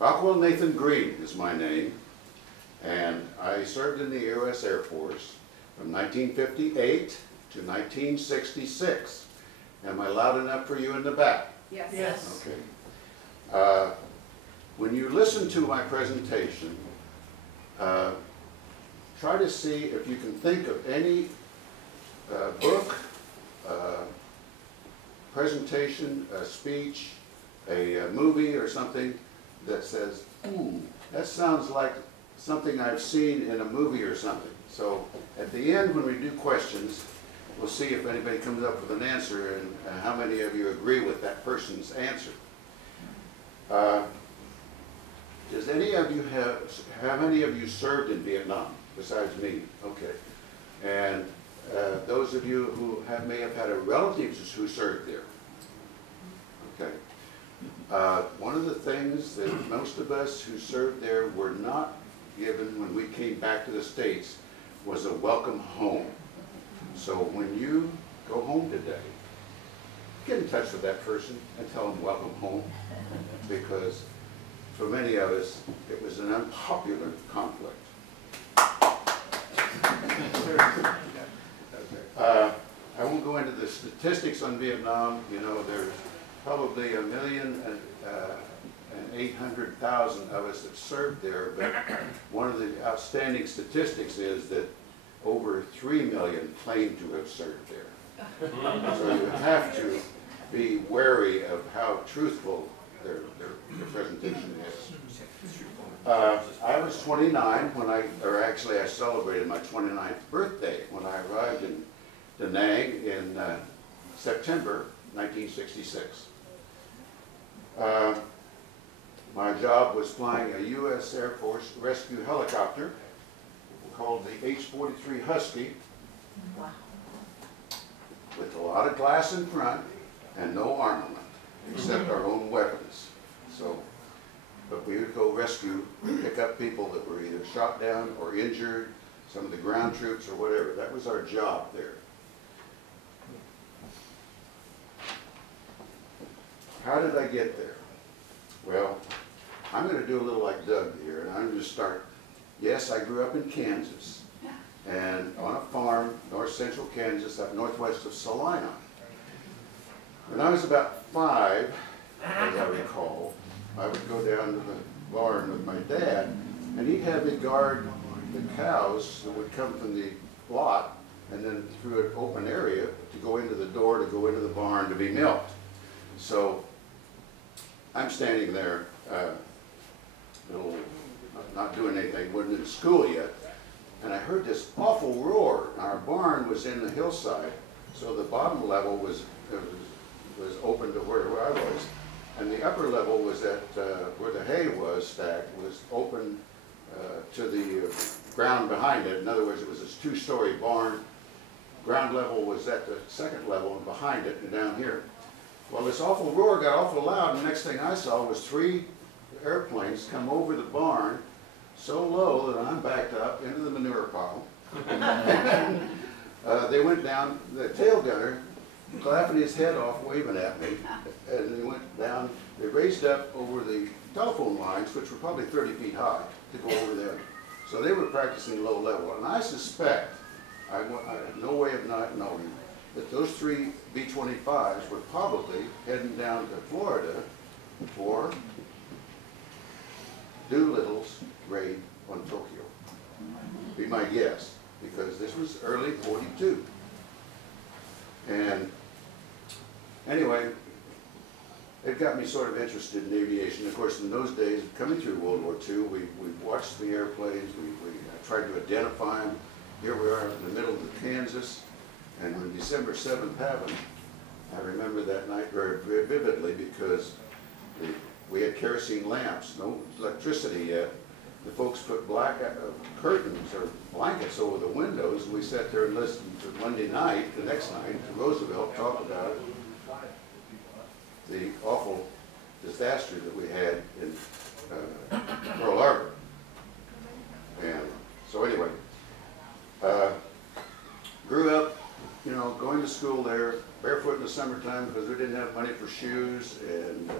Rockwell Nathan Greene is my name, and I served in the U.S. Air Force from 1958 to 1966. Am I loud enough for you in the back? Yes. Yes. Okay. When you listen to my presentation, try to see if you can think of any book, presentation, a speech, a movie or something that says, ooh, that sounds like something I've seen in a movie or something. So at the end when we do questions, we'll see if anybody comes up with an answer and how many of you agree with that person's answer. Does any of you have any of you served in Vietnam besides me? Okay. And those of you who may have had a relative who served there. Okay. One of the things that most of us who served there were not given when we came back to the States was a welcome home. So when you go home today, get in touch with that person and tell them welcome home, because for many of us it was an unpopular conflict. I won't go into the statistics on Vietnam. You know, there's probably 1,800,000 of us that served there, but one of the outstanding statistics is that over 3 million claim to have served there. So you have to be wary of how truthful their presentation is. I was 29 when I celebrated my 29th birthday when I arrived in Da Nang in September 1966. My job was flying a U.S. Air Force rescue helicopter called the H-43 Husky, with a lot of glass in front and no armament except our own weapons. So, but we would go rescue, pick up people that were either shot down or injured, some of the ground troops or whatever. That was our job there. How did I get there? Well, I'm going to do a little like Doug here, and I'm going to start. Yes, I grew up in Kansas, and on a farm, north central Kansas, up northwest of Salina. When I was about 5, as I recall, I would go down to the barn with my dad, and he'd have me guard the cows that would come from the lot, and then through an open area to go into the door, to go into the barn to be milked. So I'm standing there, not doing anything, wasn't in school yet, and I heard this awful roar. Our barn was in the hillside, so the bottom level was open to where I was, and the upper level was at where the hay was stacked, was open to the ground behind it. In other words, it was this 2-story barn. Ground level was at the second level, and behind it and down here. Well, this awful roar got awful loud, and the next thing I saw was 3 airplanes come over the barn so low that I'm backed up into the manure pile. They went down, the tail gunner laughing his head off, waving at me, and they went down, they raised up over the telephone lines, which were probably 30 feet high, to go over them. So they were practicing low level, and I suspect, I have no way of not knowing, that those 3 B-25s were probably heading down to Florida for Doolittle's raid on Tokyo. Be my guess, because this was early '42. And anyway, it got me sort of interested in aviation. Of course, in those days, coming through World War II, we watched the airplanes, we tried to identify them. Here we are in the middle of Kansas, and when December 7th happened, I remember that night very, very vividly, because we had kerosene lamps, no electricity yet. The folks put black curtains or blankets over the windows, and we sat there and listened to Monday night, the next night, to Roosevelt talk about the awful disaster that we had in Pearl Harbor. And so anyway, grew up, you know, going to school there, barefoot in the summertime because we didn't have money for shoes, and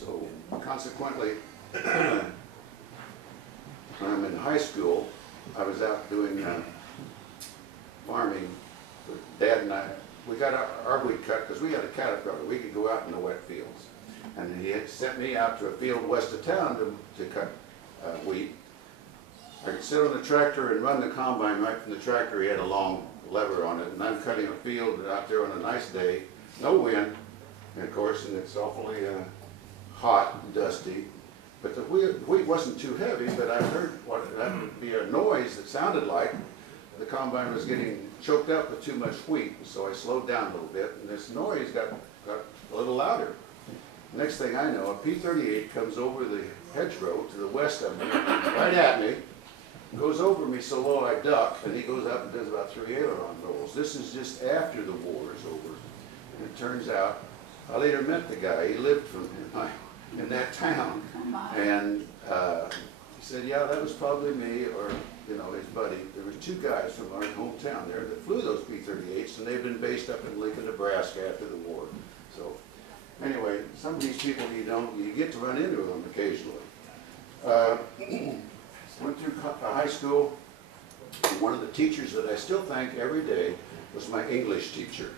So consequently, when I'm in high school, I was out doing farming. Dad and I, we got our wheat cut because we had a caterpillar. We could go out in the wet fields. And he had sent me out to a field west of town to cut wheat. I could sit on the tractor and run the combine right from the tractor. He had a long lever on it, and I'm cutting a field out there on a nice day, no wind, and of course, and it's awfully hot and dusty. But the wheat wasn't too heavy, but I heard what that would be a noise that sounded like the combine was getting choked up with too much wheat. So I slowed down a little bit, and this noise got a little louder. Next thing I know, a P-38 comes over the hedgerow to the west of me, right at me, goes over me so low I duck, and he goes up and does about 3 aileron rolls. This is just after the war is over. And it turns out, I later met the guy. He lived in that town. And he said, yeah, that was probably me or, you know, his buddy. There were 2 guys from our hometown there that flew those P-38s, and they've been based up in Lincoln, Nebraska after the war. So anyway, some of these people you get to run into them occasionally. Went through high school, and one of the teachers that I still thank every day was my English teacher,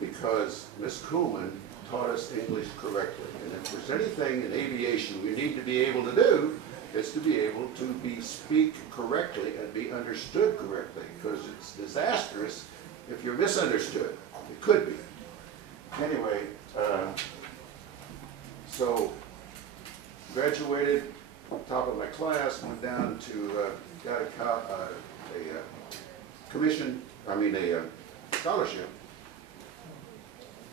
because Miss Kuhlman taught us English correctly. And if there's anything in aviation we need to be able to do, it's to be able to speak correctly and be understood correctly, because it's disastrous if you're misunderstood. It could be. Anyway, so graduated, top of my class, went down to got a scholarship.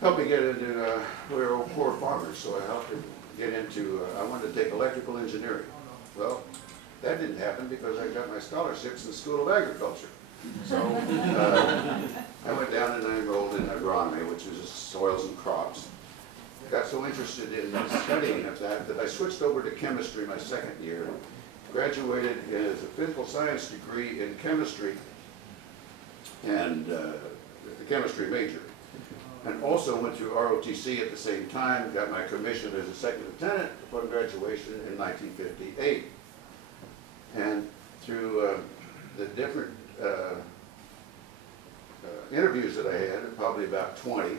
Helped me get into, we were all poor farmers, so I helped him get into, I wanted to take electrical engineering. Well, that didn't happen because I got my scholarships in the School of Agriculture. So I went down and I enrolled in agronomy, which was soils and crops. Got so interested in studying of that I switched over to chemistry my second year. Graduated as a physical science degree in chemistry and the chemistry major. And also went through ROTC at the same time, got my commission as a second lieutenant upon graduation in 1958. And through the different interviews that I had, probably about 20,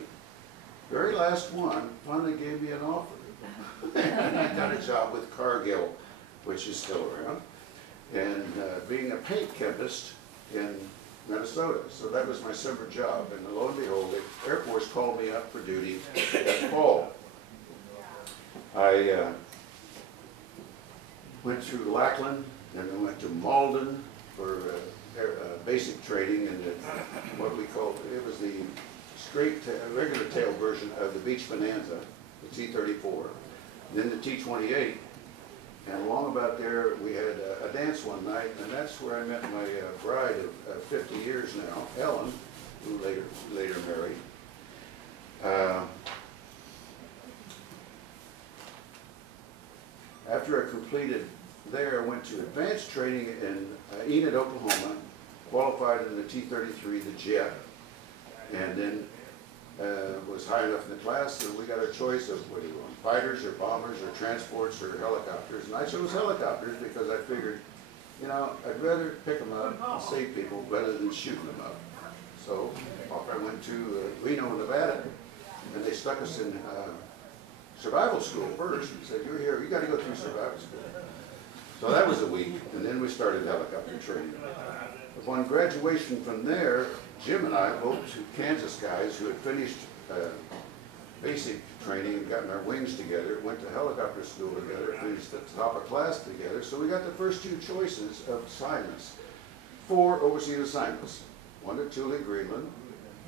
very last one finally gave me an offer. And I got a job with Cargill, which is still around, and being a paint chemist in Minnesota. So that was my summer job, and lo and behold, the Air Force called me up for duty that fall. I went through Lackland, and I went to Malden for basic training in what we called, it was the regular tail version of the Beach Bonanza, the T-34, and then the T-28. And along about there, we had a dance one night, and that's where I met my bride of 50 years now, Ellen, who later married. After I completed there, I went to advanced training in Enid, Oklahoma, qualified in the T-33, the jet, and then was high enough in the class that we got a choice of what do you want, fighters or bombers or transports or helicopters. And I chose helicopters because I figured, you know, I'd rather pick them up and save people rather than shooting them up. So off I went to Reno, Nevada, and they stuck us in survival school first and said, you're here, you got to go through survival school. So that was a week, and then we started helicopter training. Upon graduation from there, Jim and I, both two Kansas guys who had finished basic training and gotten our wings together, went to helicopter school together, finished the top of class together, so we got the first 2 choices of assignments, 4 overseas assignments, 1 to Thule, Greenland,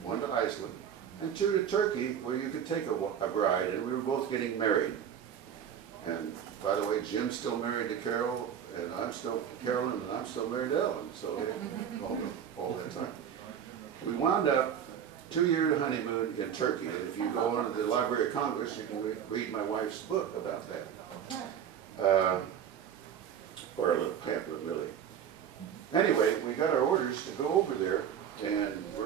1 to Iceland, and 2 to Turkey, where you could take a bride, and we were both getting married. And by the way, Jim's still married to Carol, and I'm still Carolyn, and I'm still married to Ellen, so all that time. We wound up 2-year honeymoon in Turkey, and if you go on to the Library of Congress, you can read my wife's book about that. Or a little pamphlet, really. Anyway, we got our orders to go over there, and we're